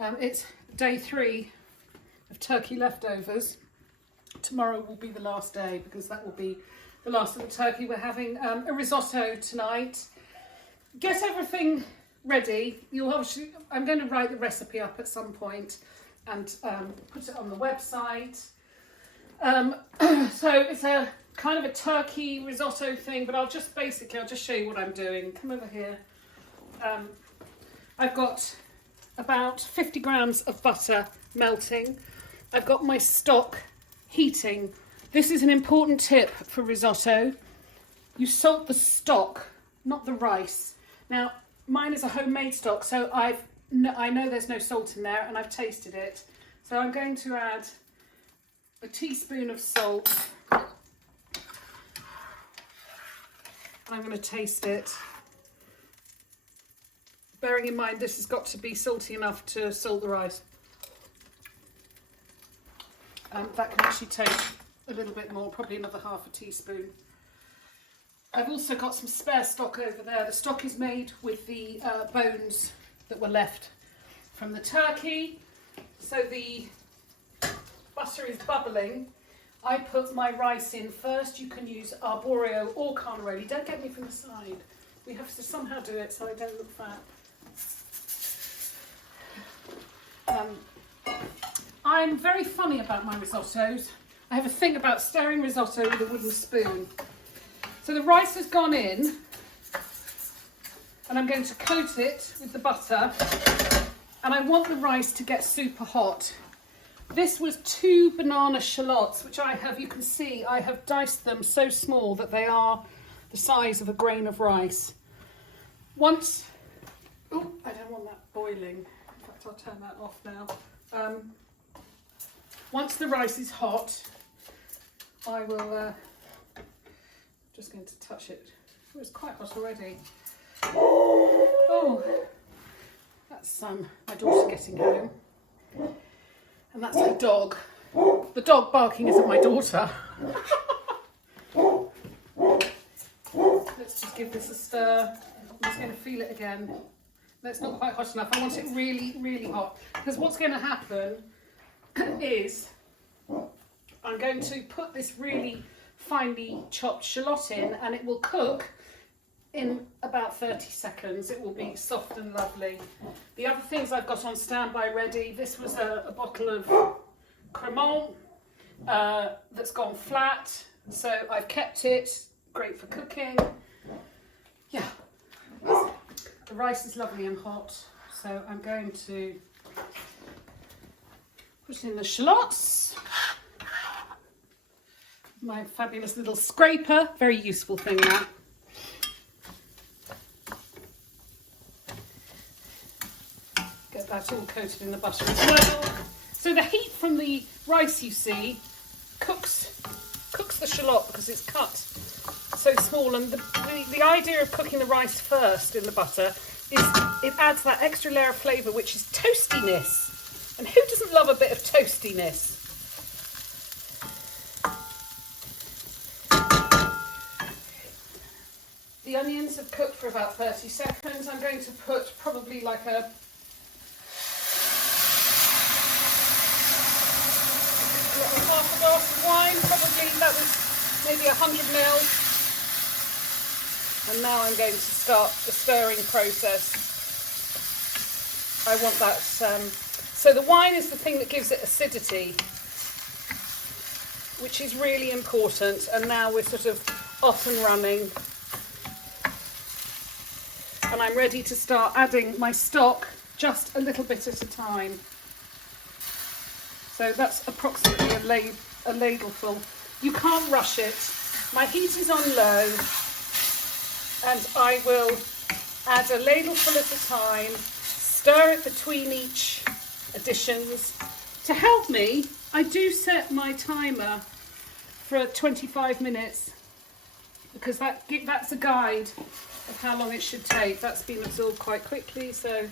It's day 3 of turkey leftovers. Tomorrow will be the last day because that will be the last of the turkey. We're having a risotto tonight. Get everything ready. I'm going to write the recipe up at some point and put it on the website. So it's a kind of a turkey risotto thing, but I'll just show you what I'm doing. Come over here. I've got about 50 grams of butter melting. I've got my stock heating. This is an important tip for risotto. You salt the stock, not the rice. Now, mine is a homemade stock, so I know there's no salt in there, and I've tasted it. So I'm going to add a teaspoon of salt. And I'm going to taste it. Bearing in mind this has got to be salty enough to salt the rice. That can actually take a little bit more, probably another half a teaspoon. I've also got some spare stock over there. The stock is made with the bones that were left from the turkey. So the butter is bubbling. I put my rice in first. You can use arborio or carnaroli. Don't get me from the side. We have to somehow do it so I don't look fat. I'm very funny about my risottos. I have a thing about stirring risotto with a wooden spoon. So the rice has gone in, and I'm going to coat it with the butter, and I want the rice to get super hot. This was 2 banana shallots, which you can see, I have diced them so small that they are the size of a grain of rice. I don't want that boiling. In fact, I'll turn that off now. Once the rice is hot, I will, just going to touch it. Oh, it's quite hot already. Oh, that's my daughter getting home. And that's the dog. The dog barking isn't my daughter. Let's just give this a stir. I'm just going to feel it again. That's not quite hot enough. I want it really, really hot. Because what's going to happen is I'm going to put this really finely chopped shallot in, and it will cook in about 30 seconds. It will be soft and lovely. The other things I've got on standby ready, this was a bottle of Cremant that's gone flat, so I've kept it. Great for cooking. Yeah, the rice is lovely and hot, so I'm going to put in the shallots. My fabulous little scraper, very useful thing that. Get that all coated in the butter as well. So the heat from the rice, you see, cooks the shallot because it's cut so small. And the idea of cooking the rice first in the butter is it adds that extra layer of flavour, which is toastiness. And who doesn't love a bit of toastiness? The onions have cooked for about 30 seconds. I'm going to put probably like half a glass of wine, probably that was maybe 100 ml. And now I'm going to start the stirring process. I want that, so the wine is the thing that gives it acidity, which is really important. And now we're sort of off and running. And I'm ready to start adding my stock just a little bit at a time. So that's approximately a ladleful. You can't rush it. My heat is on low, and I will add a ladleful at a time, stir it between each additions. To help me, I do set my timer for 25 minutes because that's a guide of how long it should take. That's been absorbed quite quickly, so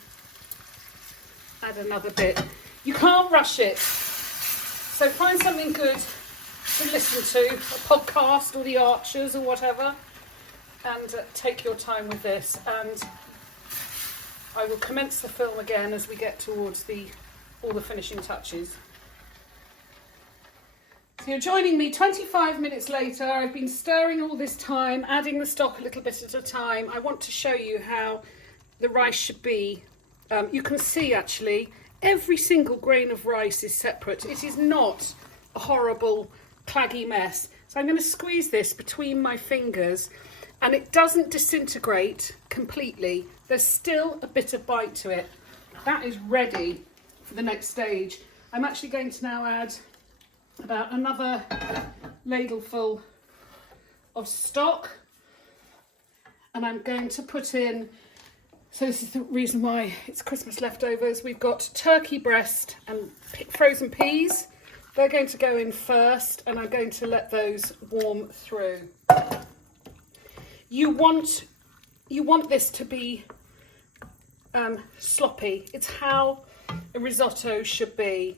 add another bit. You can't rush it. So find something good to listen to, a podcast or The Archers or whatever, and take your time with this. And I will commence the film again as we get towards all the finishing touches. So you're joining me 25 minutes later. I've been stirring all this time, adding the stock a little bit at a time. I want to show you how the rice should be. You can see actually every single grain of rice is separate. It is not a horrible claggy mess. So I'm going to squeeze this between my fingers and it doesn't disintegrate completely. There's still a bit of bite to it. That is ready for the next stage. I'm actually going to now add about another ladleful of stock, and I'm going to put in, so this is the reason why it's Christmas leftovers, we've got turkey breast and frozen peas. They're going to go in first and I'm going to let those warm through. You want this to be sloppy. It's how a risotto should be.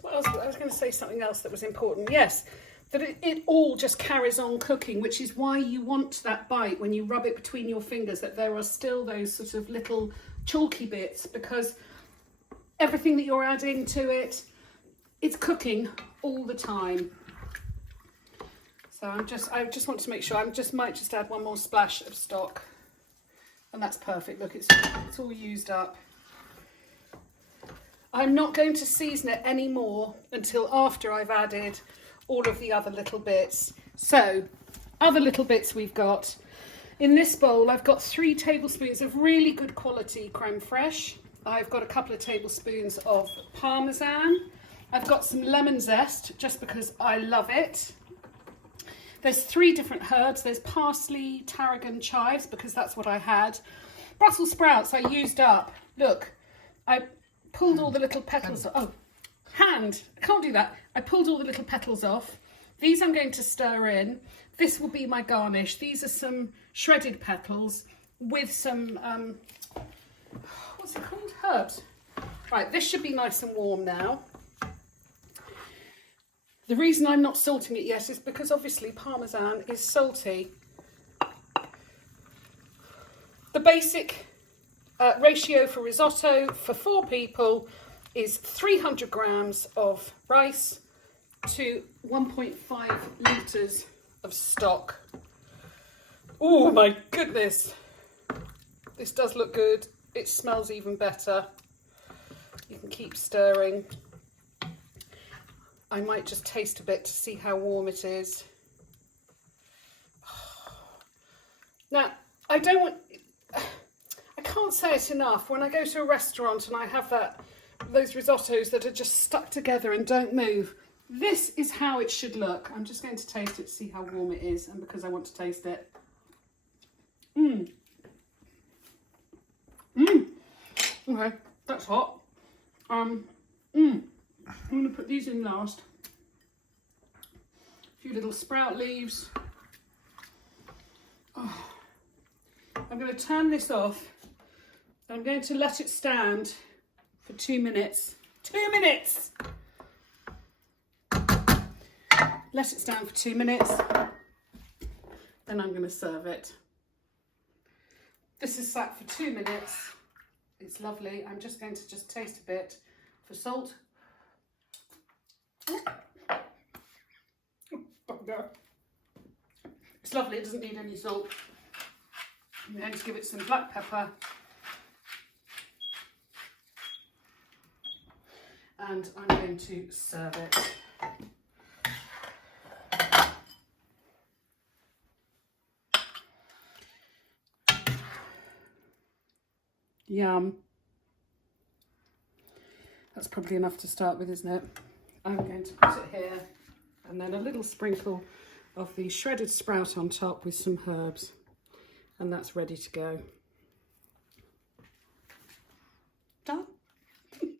What else? I was going to say something else that was important. Yes, that it all just carries on cooking, which is why you want that bite when you rub it between your fingers, that there are still those sort of little chalky bits, because everything that you're adding to it, it's cooking all the time. So I just want to make sure, might just add one more splash of stock, and that's perfect. Look, it's all used up. I'm not going to season it anymore until after I've added all of the other little bits. So, other little bits we've got. In this bowl, I've got 3 tablespoons of really good quality creme fraiche. I've got a couple of tablespoons of parmesan. I've got some lemon zest, just because I love it. There's 3 different herbs. There's parsley, tarragon, chives, because that's what I had. Brussels sprouts I used up. Look, I pulled all the little petals off. Oh, hand. I can't do that. I pulled all the little petals off. These I'm going to stir in. This will be my garnish. These are some shredded petals with some, what's it called? Herbs. Right, this should be nice and warm now. The reason I'm not salting it yet is because obviously parmesan is salty. The basic ratio for risotto for 4 people is 300 grams of rice to 1.5 litres of stock. Oh my goodness, this does look good. It smells even better. You can keep stirring. I might just taste a bit to see how warm it is. Now, I can't say it enough. When I go to a restaurant and I have those risottos that are just stuck together and don't move, this is how it should look. I'm just going to taste it to see how warm it is, and because I want to taste it. Okay, that's hot. I'm going to put these in last. A few little sprout leaves. Oh. I'm going to turn this off. I'm going to let it stand for 2 minutes. 2 minutes! Let it stand for 2 minutes. Then I'm going to serve it. This is sat for 2 minutes. It's lovely. I'm just going to taste a bit for salt. It's lovely, it doesn't need any salt. I'm going to give it some black pepper. And I'm going to serve it. Yum. That's probably enough to start with, isn't it? I'm going to put it here, and then a little sprinkle of the shredded sprout on top with some herbs, and that's ready to go.